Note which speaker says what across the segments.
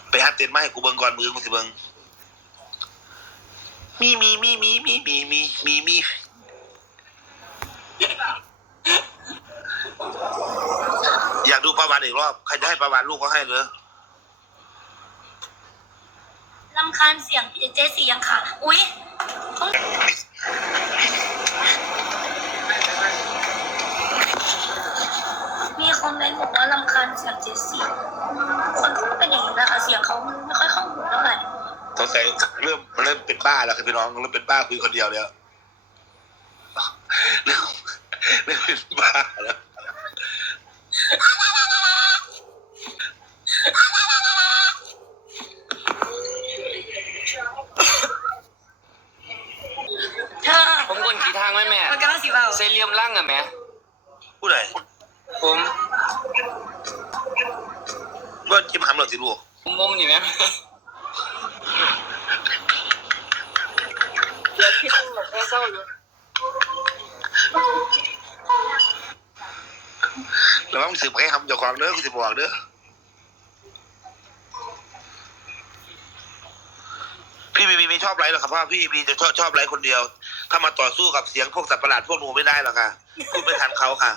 Speaker 1: ไปหาเต้นมาให้กูเบิ่งก่อนมือกูสิเบิ่งมีอยากดูประวัติอีกรอบใครจะให้ประวัติลูกก็ให้เลย
Speaker 2: รำคาญเสียงเจ๊สียังค่ะอุ๊ยมีคอมเมนต์บอกว่ารำคาญเสียงเจ๊สีคนเขาเป็นอย่างนี้นะคะเสียงเขาไม่ค่อยเข้าหูเท่าไหร่
Speaker 1: สงสัยเริ่มเป็นบ้าแล้วครับพี่น้องเริ่มเป็นบ้าคุยคนเดียวแล้วเริ่มเป็นบ้าแล้ว
Speaker 3: ผมกดกี่ทางไหมแม่
Speaker 2: มันกำลังสิบเอา
Speaker 3: เซเลียมล่างอะแม่
Speaker 1: ผู้ใด
Speaker 3: ผม
Speaker 1: ก็จิ้มหำหรอสิลูก
Speaker 3: ผมมุมอยู่ไหมเดี๋ยวพี่ต้องแบบเศร้าอยู่
Speaker 1: แล้วมึงสืบให้ทำเจ้าของเด้อกูจะบอกเด้อพี่บีชอบไลฟ์หรอครับเพราะพี่บีจะชอบไลฟ์คนเดียวถ้ามาต่อสู้กับเสียงพวกสัตว์ประหลาดพวกหนูไม่ได้หรอกค่ะพูดไม่ทันเขาค่ะ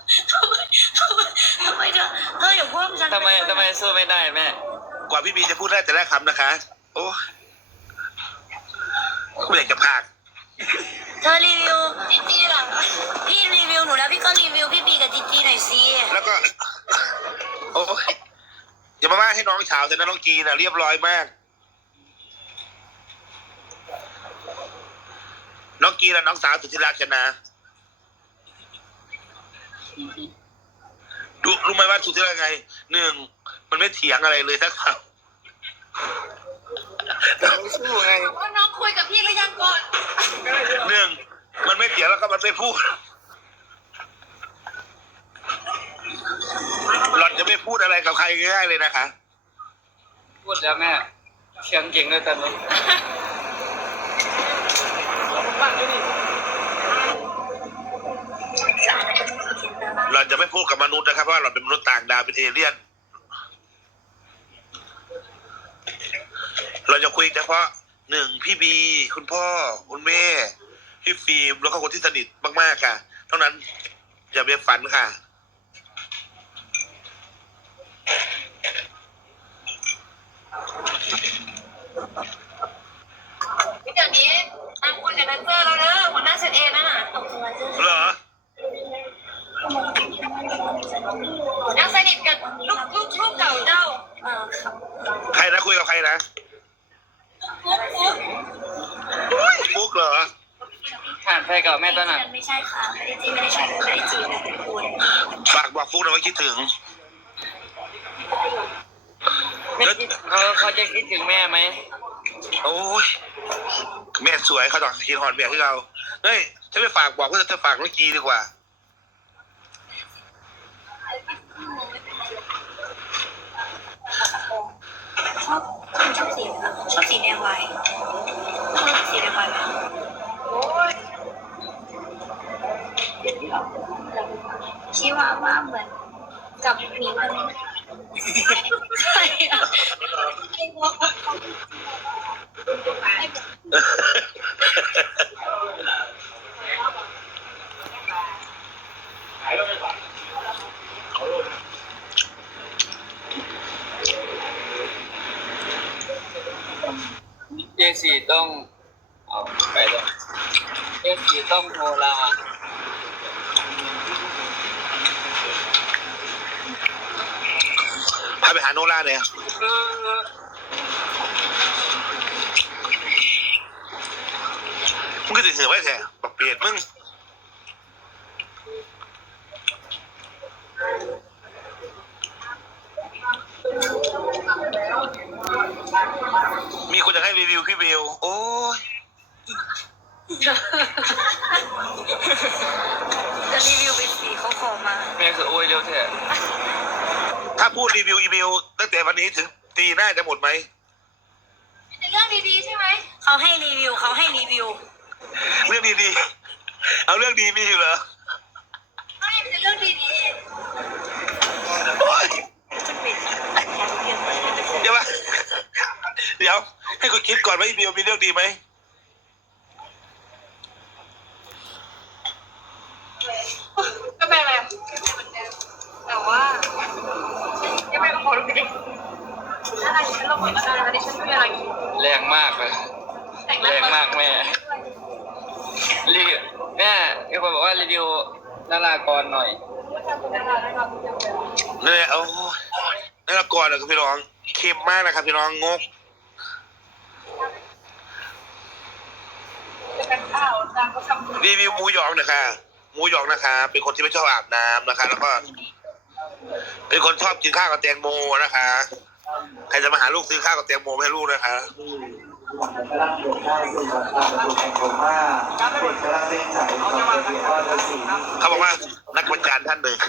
Speaker 2: ทำไมเธออย่าพูดฉัน
Speaker 3: ทำไมสู้ไม่ได้แม่
Speaker 1: กว่าพี่บีจะพูดได้แต่แรกคำนะคะโอ้ไม่อยากจะพาก
Speaker 2: เธอรีวิวจีจีหรอพี่รีวิวหนูแล้วพี่ก็รีวิวพี่บีกับจีจีหน่อยสิ
Speaker 1: แล้วก็โอ้อย่ามาว่าให้น้องเฉาแต่น้องกีน่ะเรียบร้อยมากน้องกีและน้องสาวสุดที่รักฉันนะรู้ไหมว่าสุดที่รักไงหนึ่งมันไม่เถียงอะไรเลยสักคำ
Speaker 3: สู้ไง
Speaker 2: ว่าน้องคุยกับพี่หรือยังก่อน
Speaker 1: หนึ่งมันไม่เถียงแล้วก็มันไม่พูดหล่อนจะไม่พูดอะไรกับใครง่ายๆเลยนะคะ
Speaker 3: พูดแล้วแม่เสียงเก่งเลยตอนนี้
Speaker 1: เราจะไม่พูดกับมนุษย์นะครับเพราะว่าเราเป็นมนุษย์ต่างดาวเป็นเอเลี่ยนเราจะคุยเฉพาะหนึ่งพี่บีคุณพ่อคุณแม่พี่ฟิล์มแล้วก็คนที่สนิทมากๆค่ะเท่านั้นอย่าไปฝันค่ะ
Speaker 2: เดี๋ยวนี้ทำคนกับนันเซอร์แล้วเนอะหัวหน้าเซนเอนั่นน่ะ
Speaker 1: เหรอ
Speaker 2: ยังสนิทกับลูกเก่าเจ้า
Speaker 1: ใครนะคุยกับใครนะฟุกเหรอ
Speaker 3: ผ่านไปกับแม่ตอนนั้น
Speaker 2: ไม่ใช่ค่ะไม่ได้จีไม่ได้ใช่ไม่ได้จีนะเป็นคุณ
Speaker 1: ฝากบอกฟุกหน่อยว่าคิดถึง
Speaker 3: เขาจะคิดถึงแม่ไหม
Speaker 1: โอ้ยแม่สวยเขาต้องคิดหอดแม่ที่เราเฮ้ยฉันไปฝากบอกว่าจะฝากน้องกีดีกว่า
Speaker 2: ชอบสีชอบสีแดงไวชอบสีแดงไวไหมโอ้ยคิดว่าเหมือนกับมีมันใช่อะ
Speaker 3: เจสี่ต้องเอาไปเลยเจสี่ต้องโทรลา
Speaker 1: พาไปหาโนล่าเนี่ยมึงก็ถือไว้แท้บอกเปลี่ยนมึงมีคนจะให้รีวิวพี่วิวโอ้ย
Speaker 2: จะรีวิวไปสีเขาขอมา
Speaker 3: แม่คือโอ้ยเร็วแท้
Speaker 1: ถ้าพูดรีวิวอีเมลตั้งแต่วันนี้ถึงตีหน้าจะหมดไหม
Speaker 2: เรื่องดีๆใช่ไหมเขาให้รีวิว
Speaker 1: เรื่องดีๆเอาเรื่องดีมีอยู่เหรอ
Speaker 2: ไม่เป็นเรื่องดี
Speaker 1: ๆโอ้ยเดี๋ยวมาดี๋ยวให้คุณคิดก่อนว่าอีเมลมีเรื่องดีไหม
Speaker 2: ก็เป็นอะไรแต่ว่ายังไม่ต้องขอรู้ดิอะไรฉันลงมาได้แล้วดิฉันไม่อะไร
Speaker 3: แรงมากเลยแรงมากแม่รีวิวแม่มีคนบอกว่ารีวิวนารากรหน่อย
Speaker 1: นั่นแหละโอ้นั่นละก่อนนะครับพี่น้องเค็มมากนะครับพี่น้องงก
Speaker 2: จะเป็นข้าวจานเขาทำ
Speaker 1: รีวิวหมูหยองนะคะหมูหยองนะคะ เป็นคนที่ไม่ชอบอาบน้ำนะคะ แล้วก็ เป็นคนชอบกินข้าวกับแตงโมนะคะ ใครจะมาหาลูกซื้อข้าวกับแตงโมให้ลูกนะคะเขาบอกว่านักวิจารณ์ท่านเลย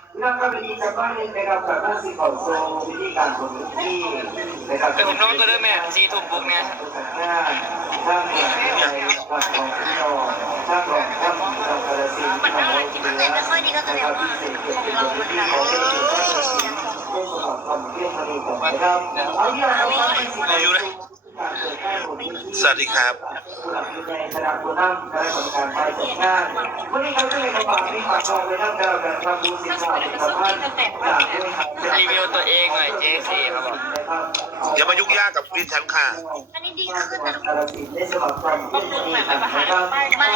Speaker 3: เป็นผมน้องก็ได้แม่ซีถูกบุกเนี่ย
Speaker 2: มันน่ารักที่มันเลยไม่ค่อยดีก็แสดงว่าของเรามันแบบ
Speaker 1: อยู่เลยสวัสดีครับ
Speaker 3: รีวิวตัวเองหน่อยเจซีครับผม
Speaker 1: อย่ามายุ่งยากกับพี่ฉันค่ะ
Speaker 2: อันนี้ดีขึ้นนะทุกคนต้องแบบประหารไม่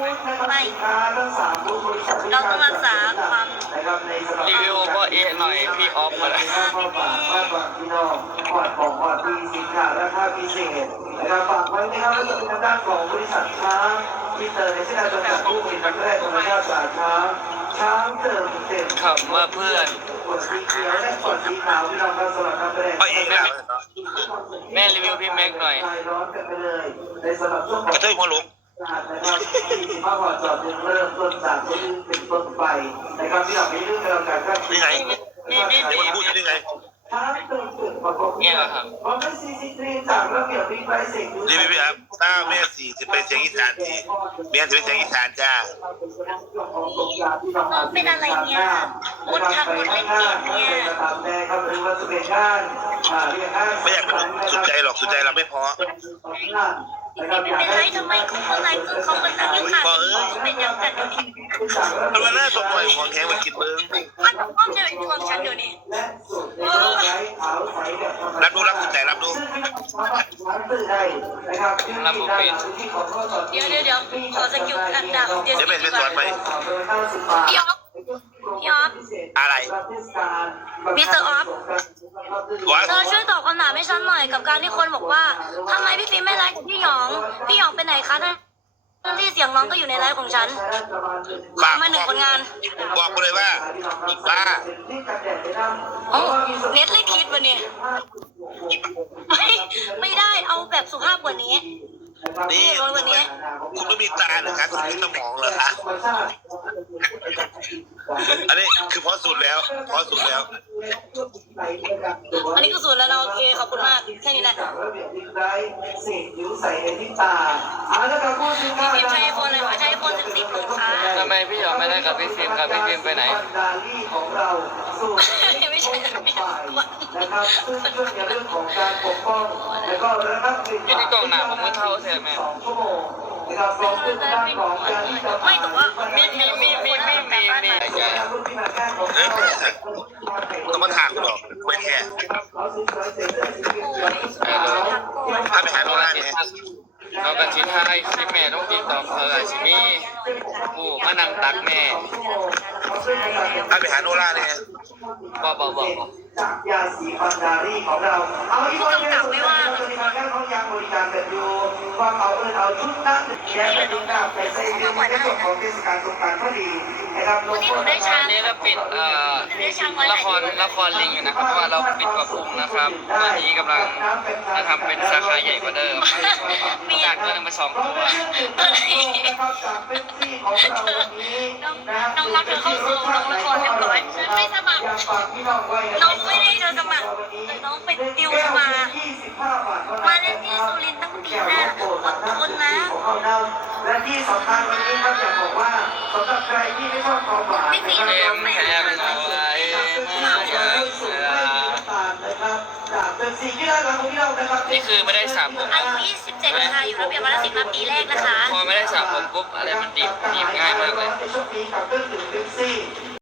Speaker 2: เราต้องรักษาความ
Speaker 3: รีวิวพ่อเอหน่อยพี่ออฟมาเลย
Speaker 4: ฝากไว้นะครับว่าจะเป็นทางด้านของบริษัทช้างมิเตอร์ในเส้นทางจำกัดผู้ผลิตแรกของชาติศาสตร์ช้างเติมเต็ม
Speaker 3: คำว่าเพื่อน
Speaker 4: ขวดสีเขียวและขวดสีขาวที่เราทำสำหรับทำแรก
Speaker 1: ไปเองแล้ว
Speaker 3: แม่รีวิวพี่แม็กหน่อย
Speaker 4: ร้อนกันไปเลยในสำหรับช่วงของ
Speaker 1: เจ้าหัวหลง
Speaker 4: นะครับที่15พอจอดยังเริ่มต้นจากต้นเป็นต้นไปนะครับที่เราไม่ลืมเราการกัน
Speaker 1: นี่ไงเดี๋ยวมันพูดยังไง
Speaker 3: เนี่ยเหรอครับ
Speaker 1: รีวิวครับถ้าแม่สี่จะเป็นเสียงอีสานทีแม่จะเป็นเสียงอีสานจ้า
Speaker 2: น้องเป็นอะไรเนี่ยมดทักมดเล่นเกมเนี่ย
Speaker 1: ไม่อยากเป็นสุดใจหรอกสุดใจเราไม่พอ
Speaker 2: ไม่เป็นไรทำไมเขาอะไรคือเขาเป็นนักยุคขาดเป็นอย่างกัน
Speaker 1: มันมาหน้าสดหน่อยของแข็งมากินเบิ้ง
Speaker 2: มันต้องจะเป็นความฉันเดี๋ยวนี้
Speaker 1: รับดูรับสุดใจรับดู
Speaker 3: รับบุฟเฟ่ต์
Speaker 2: เดี๋ยวขอสกิลอันดับเดี๋ยว
Speaker 1: จะเป็นไปสอนไหม
Speaker 2: พี่ออฟพี่ออฟ
Speaker 1: อะไร
Speaker 2: มิสเตอร์ออฟ
Speaker 1: วะ
Speaker 2: เธอช่วยตอบคำถามให้ฉันหน่อยกับการที่คนบอกว่าทำไมพี่ฟิล์มไม่ไลฟ์พี่หยองพี่หยองไปไหนคะทั้งที่เสียงน้องก็อยู่ในไลฟ์ของฉันขอมาหนึ่งผลงาน
Speaker 1: บอกไปเลยว่าอีป้า
Speaker 2: โอ้เน็ตเลยคิดวันนี้ไม่ได้เอาแบบสุภาพกว่านี้
Speaker 1: นี่คุณไม่มีตาเหรอคะคุณไม่มีสมองเหรอคะอันนี้คือพอสุดแล้วพอสุดแล้ว
Speaker 2: อันนี้ก็สุดแล้วนะโอเคขอบคุณมากแค่นี้แหละพี่ฟิล์มใช้ไอโฟนอะไรวะใช้ไอโฟน14 Pro ค่ะ
Speaker 3: ทำไมพี่หยองไม่ได้กับพี่ฟิล์มกับพี่ฟิล์มไปไหน
Speaker 2: ไม่ใช่ไม่ใช่
Speaker 4: นะครับซึ่งในเรื่องของการปกป้องแล้วก็ระงับกลิ่น
Speaker 3: อยู่ที่กล่องหนาผมมือเท่าใช่ไหม
Speaker 4: 2 ชั่วโมงนะครับพร้อมด้วยด้านของการที่จะ
Speaker 2: ไม่แต่ว่า
Speaker 3: มีใหญ่
Speaker 1: ต้องมาถากคุณหรอกไม่แค่ถ้าไปหาโรงงานเนี่ย
Speaker 3: เรากันชิ้นให้ชิแม่ต้องกินต่อเพอชิมี่ผู้มานั่งตักแม่
Speaker 1: ถ้าไปหาโนราเนี่ย
Speaker 3: บอก
Speaker 4: จากยาสีฟันดารี่ของเราเอาอีกคนนึงสุดท้ายเราจะมีทางด้านของยางบริการแบบอยู่ความเอาชุดนั้นและไปดูดาวไปใส่เรื่องในส่วนของเทศกาลสงกรานต์พอดีนะครับลงโทษ
Speaker 3: อันนี้เราปิดละครลิงอยู่นะครับเพราะว่าเราปิดกระพุ้งนะครับตอนนี้กำลังจะทำเป็นสาขาใหญ่กว่าเดิมจากเดิมมา2 ตัว
Speaker 2: น้องรับเธอเข้าสู่น้องละครเรียบร้อยฉันไม่สมัครน้องไม่ได้เธอสมัครแต่น้องไปติวมาเล่นที่สุรินทร์ตั้งปีหน้าอดทนนะ
Speaker 4: และที่สำคัญวันนี้ครับอยากบอกว่าสำหรับใครที่ไม่ชอบความหวาน
Speaker 2: ไม่มีน้องไม่
Speaker 3: แค่เป็นอะไรมาอย่างเสือ
Speaker 4: จากเป็นสิ่งที่น่ารักของเรานะครับ
Speaker 3: นี่คือไม่ได้สระผม
Speaker 2: อายุ27ค่ะอยู่ระเบียบวัฒนศิลป์มาปีแรกนะคะ
Speaker 3: พอไม่ได้สระผมปุ๊บอะไรมันดีบง่ายมากเลย